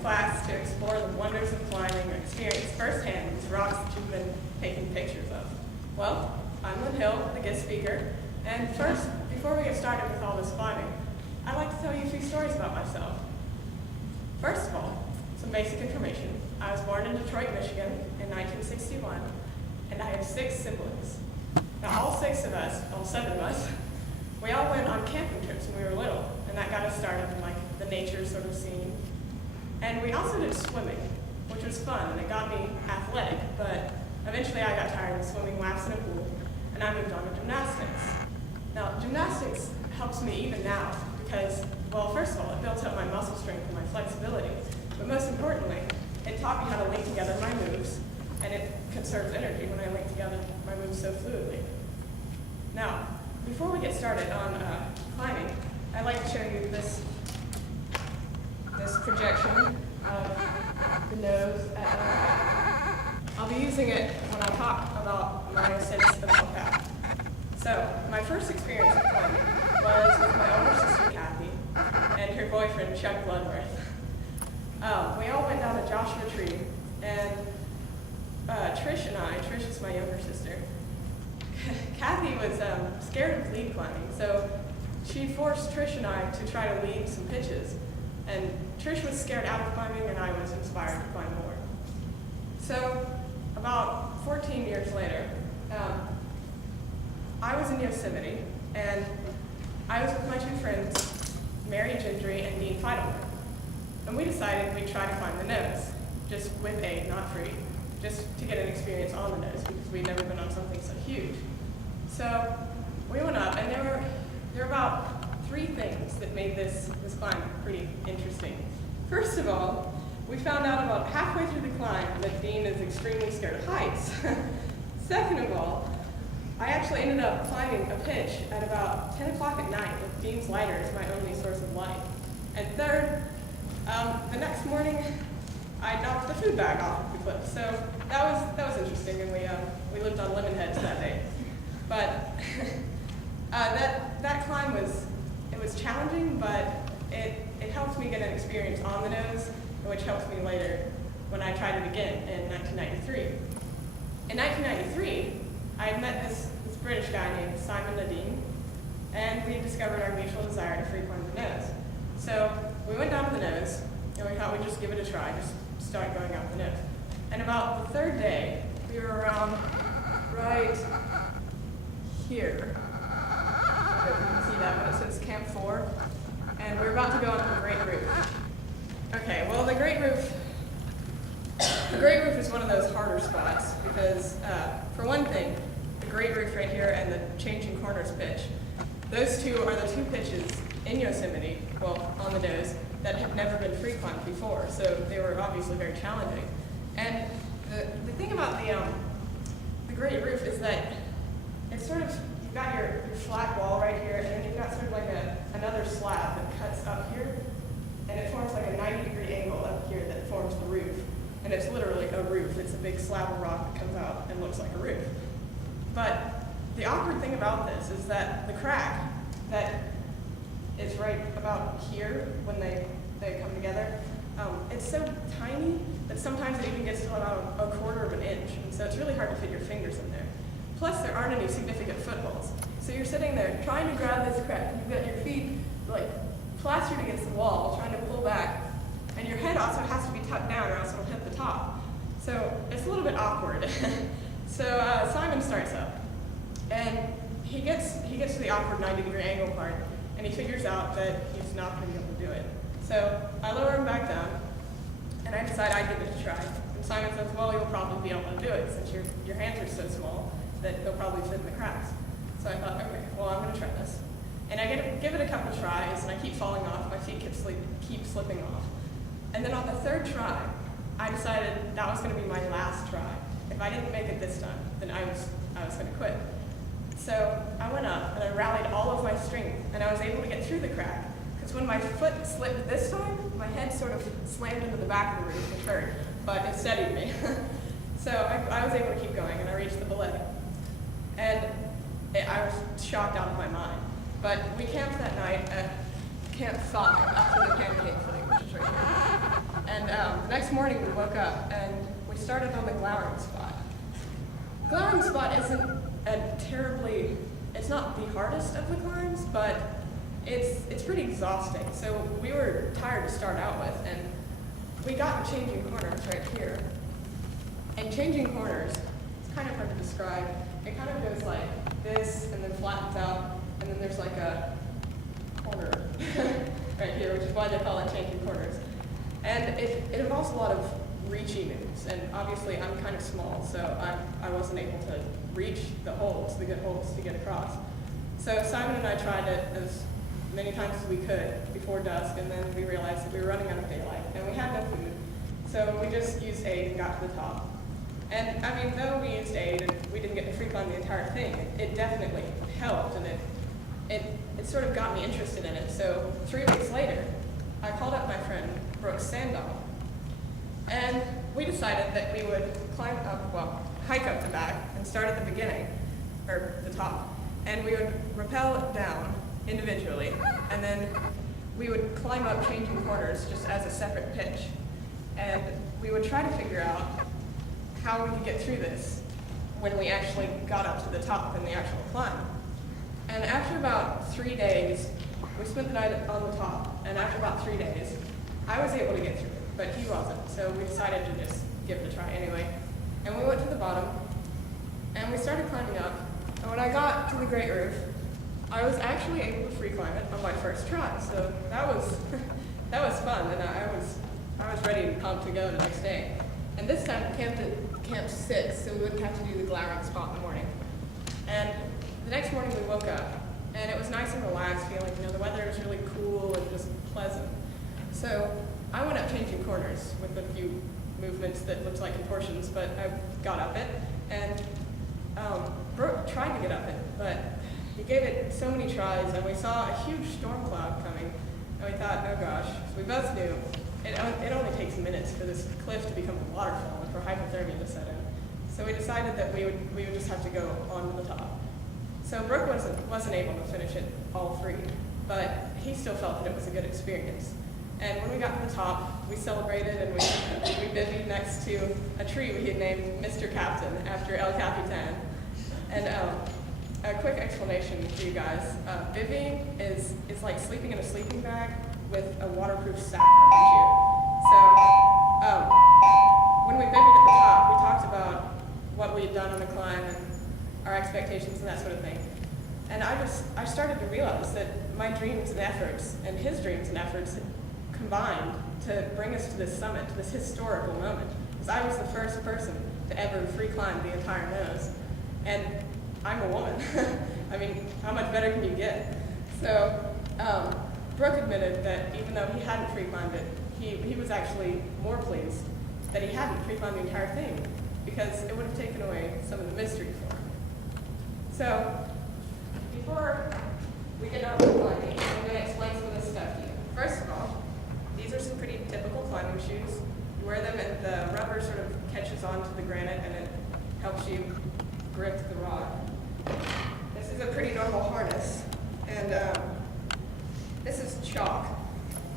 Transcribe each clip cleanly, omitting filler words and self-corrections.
class to explore the wonders of climbing and experience firsthand these rocks that you've been taking pictures of. Well, I'm Lynn Hill, the guest speaker, and first, before we get started with all this climbing, I'd like to tell you a few stories about myself. First of all, some basic information. I was born in Detroit, Michigan in 1961, and I have 6 siblings. Now all 6 of us, all 7 of us, we all went on camping trips when we were little, and that got us started in like the nature sort of scene. And we also did swimming, which was fun, and it got me athletic, but eventually I got tired of swimming laps in a pool, and I moved on to gymnastics. Now, gymnastics helps me even now because, well, first of all, it built up my muscle strength and my flexibility, but most importantly, it taught me how to link together my moves, and it conserves energy when I link together my moves so fluidly. Now, before we get started on climbing, I'd like to show you this projection of the nose at I'll be using it when I talk about my sense of health. So, my first experience with climbing was with my older sister, Kathy, and her boyfriend, Chuck Bloodworth. We all went down a Joshua Tree, and Trish is my younger sister, Kathy was scared of lead climbing, so she forced Trish and I to try to lead some pitches. And Trish was scared out of climbing, and I was inspired to climb more. So about 14 years later, I was in Yosemite, and I was with my 2 friends, Mary Gendry and Dean Feidelberg. And we decided we'd try to climb the nose, just with aid, not free, just to get an experience on the nose, because we'd never been on something so huge. So we went up, and there were about 3 things that made this climb pretty interesting. First of all, we found out about halfway through the climb that Dean is extremely scared of heights. Second of all, I actually ended up climbing a pitch at about 10 o'clock at night with Dean's lighter as my only source of light. And third, the next morning, I knocked the food bag off of the cliff. So that was interesting, and we lived on lemon heads that day. But that climb was challenging, but it helped me get an experience on the nose, which helped me later when I tried it again in 1993. In 1993, I had met this British guy named Simon Nadine, and we discovered our mutual desire to free climb the nose. So we went down to the nose, and we thought we'd just give it a try, just start going out the nose. And about the 3rd day, we were around right here. I hope you can see that, but it says Camp 4. And we're about to go onto the Great Roof. Okay, well, the Great Roof is one of those harder spots because, for one thing, the Great Roof right here and the Changing Corners pitch, those 2 are the 2 pitches in Yosemite, well, on the nose, that have never been free climbed before, so they were obviously very challenging. And the thing about the Great Roof is that it's sort of, you've got your flat wall right here, and then you've got sort of like another slab that cuts up here, and it forms like a 90-degree angle up here that forms the roof. And it's literally a roof. It's a big slab of rock that comes out and looks like a roof. But the awkward thing about this is that the crack that is right about here when they come together, it's so tiny that sometimes it even gets to about a 1/4 of an inch. And so it's really hard to fit your fingers in there. Plus, there aren't any significant footholds. So you're sitting there trying to grab this crack. You've got your feet like plastered against the wall, trying to pull back. And your head also has to be tucked down or else it'll hit the top. So it's a little bit awkward. So Simon starts up. And he gets to the awkward 90-degree angle part, and he figures out that he's not going to be able to do it. So I lower him back down, and I decide I'd give it a try. And Simon says, well, you'll probably be able to do it since your hands are so small that they'll probably fit in the cracks. So I thought, okay, well, I'm going to try this. And I give it a couple tries, and I keep falling off. My feet keep slipping off. And then on the 3rd try, I decided that was going to be my last try. If I didn't make it this time, then I was going to quit. So I went up, and I rallied all of my strength, and I was able to get through the crack. Because when my foot slipped this time, my head sort of slammed into the back of the roof, which hurt, but it steadied me. So I was able to keep going, and I reached the belay. And I was shocked out of my mind. But we camped that night at Camp 5 after the pancake thing, which is right here. And the next morning we woke up and we started on the glowering spot. Glowering spot isn't it's not the hardest of the climbs, but it's pretty exhausting. So we were tired to start out with, and we got to changing corners right here. And changing corners, it's kind of hard to describe. It kind of goes like this and then flattens out, and then there's like a corner right here, which is why they call it changing corners. And it involves a lot of reaching moves, and obviously I'm kind of small, so I wasn't able to reach the good holes to get across. So Simon and I tried it as many times as we could before dusk, and then we realized that we were running out of daylight, and we had no food. So we just used aid and got to the top. And I mean, though we used aid and we didn't get to free climb the entire thing, it definitely helped, and it sort of got me interested in it. So 3 weeks later, I called up my friend, Brooke Sandahl, and we decided that we would hike up the back and start at the beginning, or the top, and we would rappel down individually, and then we would climb up changing corners just as a separate pitch. And we would try to figure out how we could get through this when we actually got up to the top in the actual climb. And after about 3 days, we spent the night on the top, and after about 3 days, I was able to get through it, but he wasn't, so we decided to just give it a try anyway. And we went to the bottom, and we started climbing up, and when I got to the great roof, I was actually able to free climb it on my first try, so that was that was fun, and I was ready and pumped to go the next day. And this time we camped at Camp 6, so we wouldn't have to do the glowering spot in the morning. And the next morning we woke up, and it was nice and relaxed feeling, the weather was really cool and just pleasant. So I went up changing corners with a few movements that looked like contortions, but I got up it, and Brooke tried to get up it, but he gave it so many tries, and we saw a huge storm cloud coming, and we thought, oh gosh, so we both knew it only takes minutes for this cliff to become a waterfall and for hypothermia to set in. So we decided that we would just have to go on to the top. So Brooke wasn't able to finish it all three, but he still felt that it was a good experience. And when we got to the top, we celebrated and we bivvied next to a tree we had named Mr. Captain after El Capitan. And a quick explanation for you guys. Bivvying is like sleeping in a sleeping bag with a waterproof sack around you. So when we bivvied at the top, we talked about what we had done on the climb and our expectations and that sort of thing. And I started to realize that my dreams and efforts and his dreams and efforts had combined to bring us to this summit, to this historical moment. Because I was the first person to ever free climb the entire nose. And I'm a woman. I mean, how much better can you get? So Brooke admitted that even though he hadn't free climbed it, he was actually more pleased that he hadn't free climbed the entire thing, because it would have taken away some of the mystery for him. So before we get on with climbing, I'm going to explain some of this stuff to you. First of all, these are some pretty typical climbing shoes. You wear them and the rubber sort of catches onto the granite and it helps you grip the rock. This is a pretty normal harness, and this is chalk,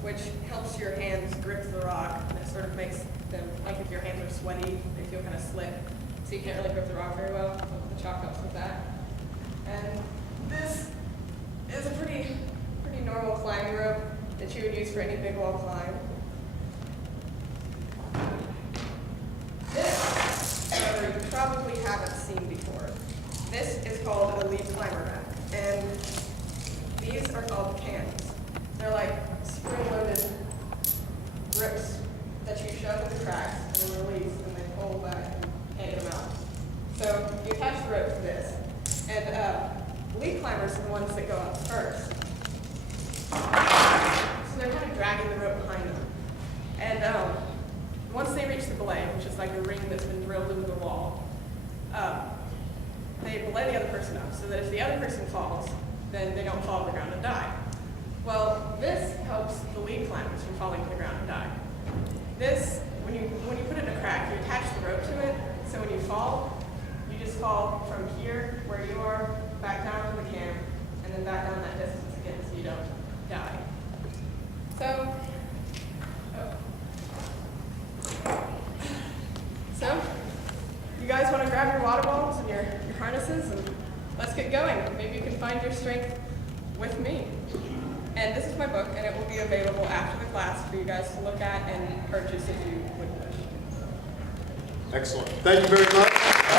which helps your hands grip the rock, and it sort of makes them, like if your hands are sweaty, they feel kind of slick, so you can't really grip the rock very well, so the chalk helps with that. And this is a pretty normal climbing rope that you would use for any big wall climb. This, however, you probably haven't seen before. This is called a lead climber mat, and these are called cans. They're like spring-loaded grips that you shove in the cracks and then release, and they pull back and can't get them out. So you attach the rope to this, and lead climbers are the ones that go up first. So they're kind of dragging the rope behind them. And once they reach the belay, which is like a ring that's been drilled into the wall, they belay the other person up so that if the other person falls, then they don't fall to the ground and die. Well, this helps the lead climbers from falling to the ground and die. This, when you put it in a crack, you attach the rope to it, so when you fall, you just fall from here, where you are, back down to the camp, and then back down that distance again so you don't die. So, guys want to grab your water bottles and your harnesses and let's get going. Maybe you can find your strength with me. And this is my book, and it will be available after the class for you guys to look at and purchase if you would wish. Excellent. Thank you very much.